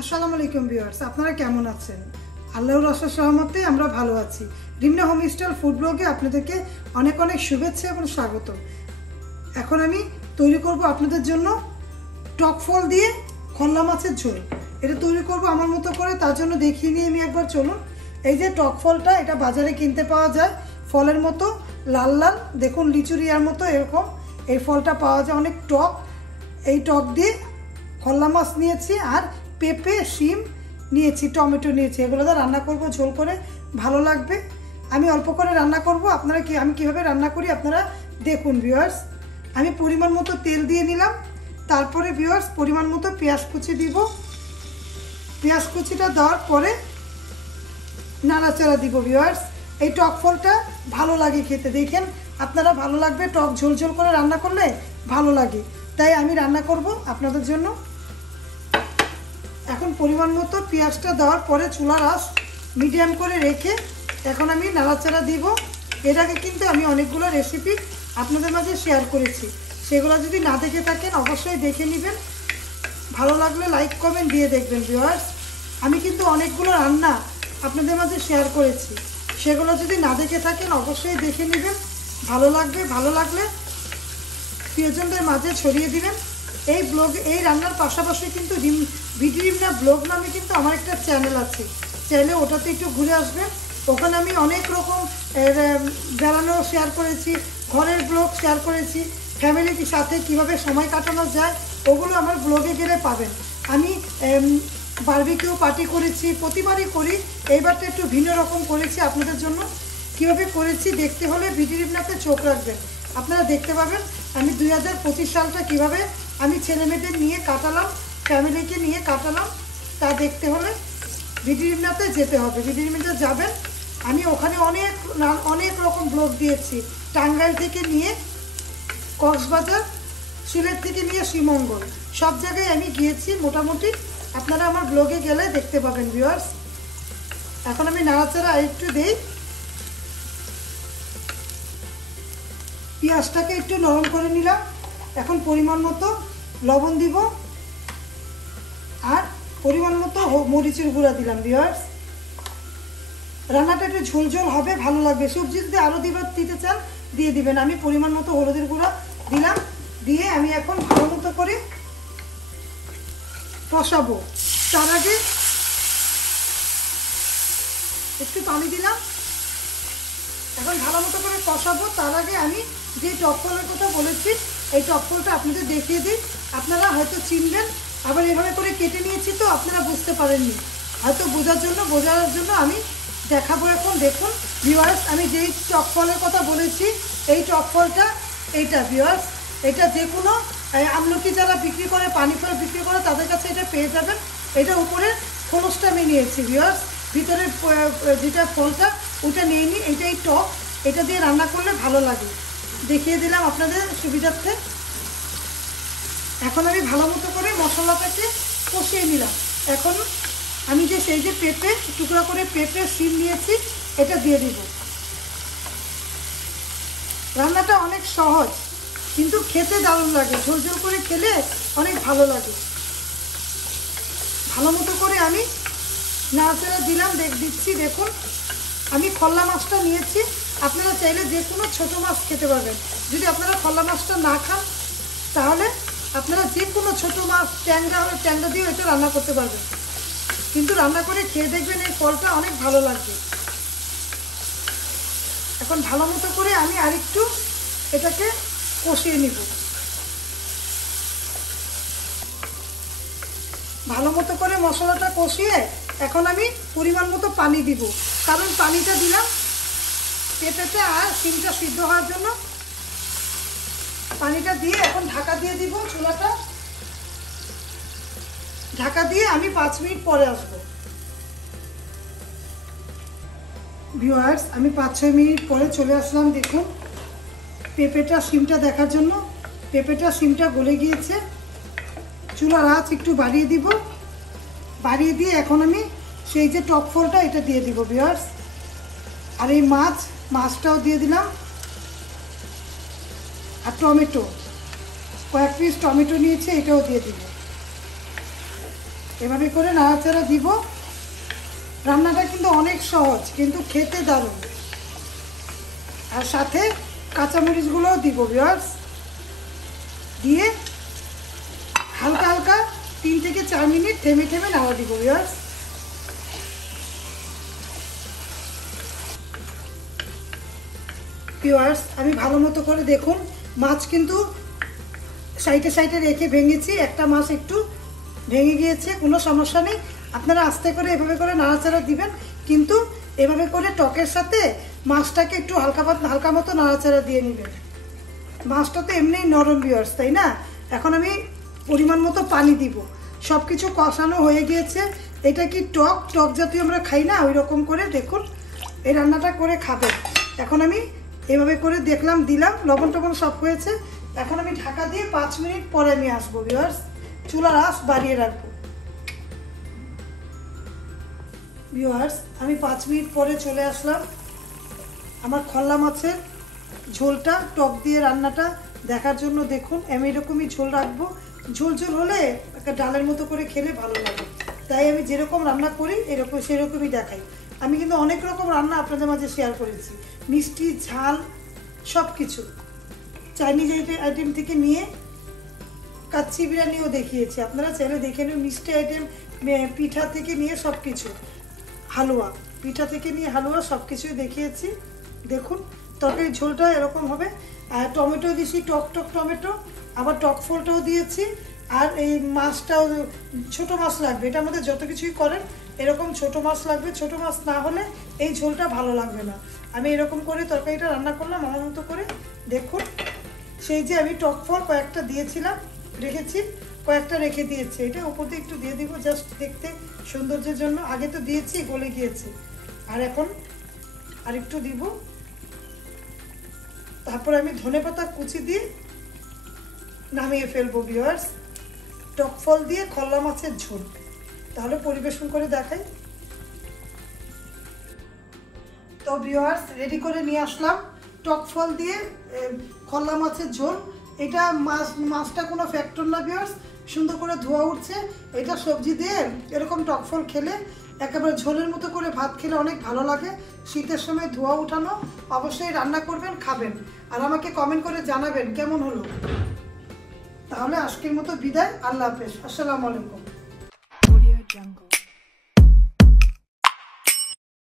আসসালামু আলাইকুম ভিউয়ার্স, আপনারা কেমন আছেন? আল্লাহর অশেষ রহমতে আমরা ভালো আছি। রিমনা হোমস্টাইল ফুড ব্লগে আপনাদেরকে অনেক অনেক শুভেচ্ছা এবং স্বাগত। এখন আমি তৈরি করব আপনাদের জন্য টক ফল দিয়ে খল্লা মাছের ঝোল। এটা তৈরি করব আমার মতো করে, তার জন্য দেখিয়ে নিয়ে আমি একবার চলুন। এই যে টক ফলটা, এটা বাজারে কিনতে পাওয়া যায়, ফলের মতো লাল লাল, দেখুন লিচুরিয়ার মতো এরকম এই ফলটা পাওয়া যায়, অনেক টক। এই টক দিয়ে খল্লা মাছ নিয়েছি, আর পেঁপে, শিম নিয়েছি, টমেটো নিয়েছি। এগুলো দিয়ে রান্না করব ঝোল করে, ভালো লাগবে। আমি অল্প করে রান্না করব, আপনারা আমি কীভাবে রান্না করি আপনারা দেখুন ভিউয়ার্স। আমি পরিমাণ মতো তেল দিয়ে নিলাম, তারপরে ভিউয়ার্স পরিমাণ মতো পেঁয়াজ কুচি দিব। পেঁয়াজ কুচিটা দেওয়ার পরে নাড়াচাড়া দিব ভিউয়ার্স। এই টক ফলটা ভালো লাগে খেতে, দেখেন আপনারা, ভালো লাগবে। টক ঝোল ঝোল করে রান্না করলে ভালো লাগে, তাই আমি রান্না করব আপনাদের জন্য। এখন পরিমাণ মতো পেঁয়াজটা দেওয়ার পরে চুলার আঁচ মিডিয়াম করে রেখে এখন আমি নাড়াচাড়া দিব। এর আগে কিন্তু আমি অনেকগুলো রেসিপি আপনাদের মাঝে শেয়ার করেছি, সেগুলো যদি না দেখে থাকেন অবশ্যই দেখে নেবেন। ভালো লাগলে লাইক কমেন্ট দিয়ে দেখবেন ভিউয়ার্স। আমি কিন্তু অনেকগুলো রান্না আপনাদের মাঝে শেয়ার করেছি, সেগুলো যদি না দেখে থাকেন অবশ্যই দেখে নেবেন, ভালো লাগবে। ভালো লাগলে প্রিয়জনদের মাঝে ছড়িয়ে দিবেন। এই ব্লগ, এই রান্নার পাশাপাশি কিন্তু ভিডি রিমনা ব্লগ নামে কিন্তু আমার একটা চ্যানেল আছে, চাইলে ওটাতে একটু ঘুরে আসবেন। ওখানে আমি অনেক রকম বেড়ানো শেয়ার করেছি, ঘরের ব্লগ শেয়ার করেছি, ফ্যামিলির সাথে কিভাবে সময় কাটানো যায়, ওগুলো আমার ব্লগে গেলে পাবেন। আমি বারবিকিউ পার্টি করেছি, প্রতিবারই করি, এইবারটা একটু ভিন্ন রকম করেছি আপনাদের জন্য। কিভাবে করেছি দেখতে হলে ভিডি রিমনাতে চোখ রাখবেন, আপনারা দেখতে পাবেন আমি 2025 সালটা কিভাবে আমি ছেলেমেয়েদের নিয়ে কাটালাম, ফ্যামিলিকে নিয়ে কাটালাম, তা দেখতে হলে ভিডি রিমনাতে যেতে হবে। ভিডি রিমনাতে যাবেন, আমি ওখানে অনেক রকম ব্লগ দিয়েছি, টাঙ্গাইল থেকে নিয়ে কক্সবাজার, সিলেট থেকে নিয়ে শ্রীমঙ্গল, সব জায়গায় আমি গিয়েছি মোটামুটি। আপনারা আমার ব্লগে গেলে দেখতে পাবেন ভিউয়ার্স। এখন আমি নাড়াচাড়া একটু দিই, পেঁয়াজটাকে একটু নরম করে নিলাম। এখন পরিমাণ মতো লবণ দিব, আর পরিমাণ মতো মরিচের গুঁড়া দিলাম ভিউয়ার্স। রান্নাটা একটু ঝোল ঝোল হবে, ভালো লাগবে। সবজি যদি আরও দিতে চান দিয়ে দিবেন। আমি পরিমাণ মতো হলুদের গুঁড়া দিলাম, দিয়ে আমি এখন ভালো মতো করে কষাবো। তার আগে একটু পানি দিলাম, এখন ভালো মতো করে কষাবো। তার আগে আমি যে টক ফলের কথা বলেছি, এই টক ফলটা আপনাদের দেখিয়ে দিই। আপনারা হয়তো চিনবেন, আবার এভাবে করে কেটে নিয়েছি তো আপনারা বুঝতে পারেননি, হয়তো বোঝার জন্য আমি দেখাবো। এখন দেখুন ভিউয়ার্স, আমি যেই টক ফলের কথা বলেছি, এই টক ফলটা এইটা ভিউয়ার্স। এটা যে কোনো আমলকি যারা বিক্রি করে, পানি ফল বিক্রি করে, তাদের কাছে এটা পেয়ে যাবেন। এটা উপরে খোলসটা আমি নিয়েছি ভিউয়ার্স, ভিতরের যেটা ফলটা ওটা নিয়ে নিই। এটাই টক, এটা দিয়ে রান্না করলে ভালো লাগে, দেখিয়ে দিলাম আপনাদের সুবিধার্থে। এখন আমি ভালো মতো করে মশলাটাকে কষিয়ে নিলাম। এখন আমি সেই যে পেঁপে, টুকরা করে পেঁপে, শিম নিয়েছি, এটা দিয়ে দিব। রান্নাটা অনেক সহজ, কিন্তু খেতে দারুণ লাগে, ঝোল ঝোল করে খেলে অনেক ভালো লাগে। ভালো মতো করে আমি নাড়াচাড়া দিলাম, দিচ্ছি। দেখুন আমি খল্লা মাছটা নিয়েছি, আপনারা চাইলে যে কোনো ছোটো মাছ খেতে পারবেন। যদি আপনারা খল্লা মাছটা না খান, তাহলে আপনারা যে কোনো ছোটো মাছ, ট্যাংরা দিয়ে এটা রান্না করতে পারবেন, কিন্তু রান্না করে খেয়ে দেখবেন এই ফলটা অনেক ভালো লাগবে। এখন ভালো মতো করে আমি আরেকটু এটাকে কষিয়ে নিব। ভালো মতো করে মশলাটা কষিয়ে এখন আমি পরিমাণ মতো পানি দিব, কারণ পানিটা দিলাম পেঁপেটা আর শিমটা সিদ্ধ হওয়ার জন্য। পানিটা দিয়ে এখন ঢাকা দিয়ে দিব, চুলাটা ঢাকা দিয়ে আমি 5 মিনিট পরে আসব ভিউয়ার্স। আমি 5-6 মিনিট পরে চলে আসলাম। দেখুন পেঁপেটা শিমটা দেখার জন্য, পেঁপেটা শিমটা গলে গিয়েছে। চুলার আঁচ একটু বাড়িয়ে দিব, বাড়িয়ে দিয়ে এখন আমি সেই যে টক ফলটা এটা দিয়ে দিব ভিউয়ার্স। আর এই মাছটাও দিয়ে দিলাম, আর টমেটো, কয়েক পিস টমেটো নিয়েছে, এটাও দিয়ে দিব। এভাবে করে নাড়াচাড়া দিব। রান্নাটা কিন্তু অনেক সহজ, কিন্তু খেতে দারুণ। আর সাথে কাঁচামরিচগুলোও দিব ভিউয়ার্স। দিয়ে হালকা হালকা 3 থেকে 4 মিনিট থেমে থেমে নাড়া দিব ভিউয়ার্স। ভিউয়ার্স আমি ভালো মতো করে দেখুন, মাছ কিন্তু সাইডে সাইডে রেখে ভেঙেছি, একটা মাছ একটু ভেঙে গিয়েছে, কোনো সমস্যা নেই। আপনারা আস্তে করে এভাবে করে নাড়াচাড়া দিবেন, কিন্তু এভাবে করে টকের সাথে মাছটাকে একটু হালকা মতো নাড়াচাড়া দিয়ে নেবেন। মাছটা তো এমনিই নরম ভিউয়ার্স, তাই না? এখন আমি পরিমাণ মতো পানি দিব। সব কিছু কষানো হয়ে গিয়েছে। এটা কি টক জাতীয় আমরা খাই না, ওই রকম করে দেখুন এই রান্নাটা করে খাবেন। এখন আমি এভাবে করে দেখলাম, দিলাম, লবণ টবণ সব হয়েছে। এখন আমি ঢাকা দিয়ে 5 মিনিট পরে আমি আসবো ভিউয়ার্স। চুলার আঁচ বাড়িয়ে রাখবো ভিউয়ার্স। আমি 5 মিনিট পরে চলে আসলাম। আমার খল্লা মাছের ঝোলটা টক দিয়ে রান্নাটা দেখার জন্য দেখুন, আমি এরকমই ঝোল রাখবো। ঝোল হলে একটা ডালের মতো করে খেলে ভালো লাগে, তাই আমি যেরকম রান্না করি সেরকমই দেখাই। আমি কিন্তু অনেক রকম রান্না আপনাদের মাঝে শেয়ার করেছি, মিষ্টি ঝাল সব কিছু, চাইনিজ আইটেম থেকে নিয়ে কাচ্চি বিরিয়ানিও দেখিয়েছি, আপনারা চাইলে দেখে নিন। মিষ্টি আইটেম, পিঠা থেকে নিয়ে সব কিছু, হালুয়া, পিঠা থেকে নিয়ে হালুয়া সব কিছুই দেখিয়েছি। দেখুন তরকারি ঝোলটা এরকম হবে। আর টমেটো দিয়েছি, টক টমেটো, আবার টক ফলটাও দিয়েছি। আর এই মাছটাও ছোটো মাছ লাগবে, এটার মধ্যে যত কিছুই করেন এরকম ছোটো মাছ লাগবে। ছোটো মাছ না হলে এই ঝোলটা ভালো লাগবে না। আমি এরকম করে তরকারিটা রান্না করলাম আমার মতো করে। দেখুন সেই যে আমি টক ফল কয়েকটা দিয়েছিলাম, রেখেছি, কয়েকটা রেখে দিয়েছি। এটা উপর দিয়ে একটু দিয়ে দিব জাস্ট দেখতে সৌন্দর্যের জন্য। আগে তো দিয়েছি, গলে গিয়েছে, আর এখন আর একটু দিব। তারপর আমি ধনেপাতা কুচি দিয়ে নামিয়ে ফেলবো ভিউয়ার্স। টক ফল দিয়ে খল্লা মাছের ঝোল। তাহলে পরিবেশন করে দেখাই। তো ভিউয়ার্স রেডি করে নিয়ে আসলাম টক ফল দিয়ে খল্লা মাছের ঝোল। এটা মাছটা কোনো ফ্যাক্টর না ভিউয়ার্স, সুন্দর করে ধোয়া উঠছে। এটা সবজি দিয়ে এরকম টক ফল খেলে একেবারে ঝোলের মতো করে ভাত খেলে অনেক ভালো লাগে। শীতের সময় ধোয়া উঠানো, অবশ্যই রান্না করবেন, খাবেন, আর আমাকে কমেন্ট করে জানাবেন কেমন হলো। তাহলে আজকের মতো বিদায়, আল্লাহ হাফেজ, আসসালামু আলাইকুম।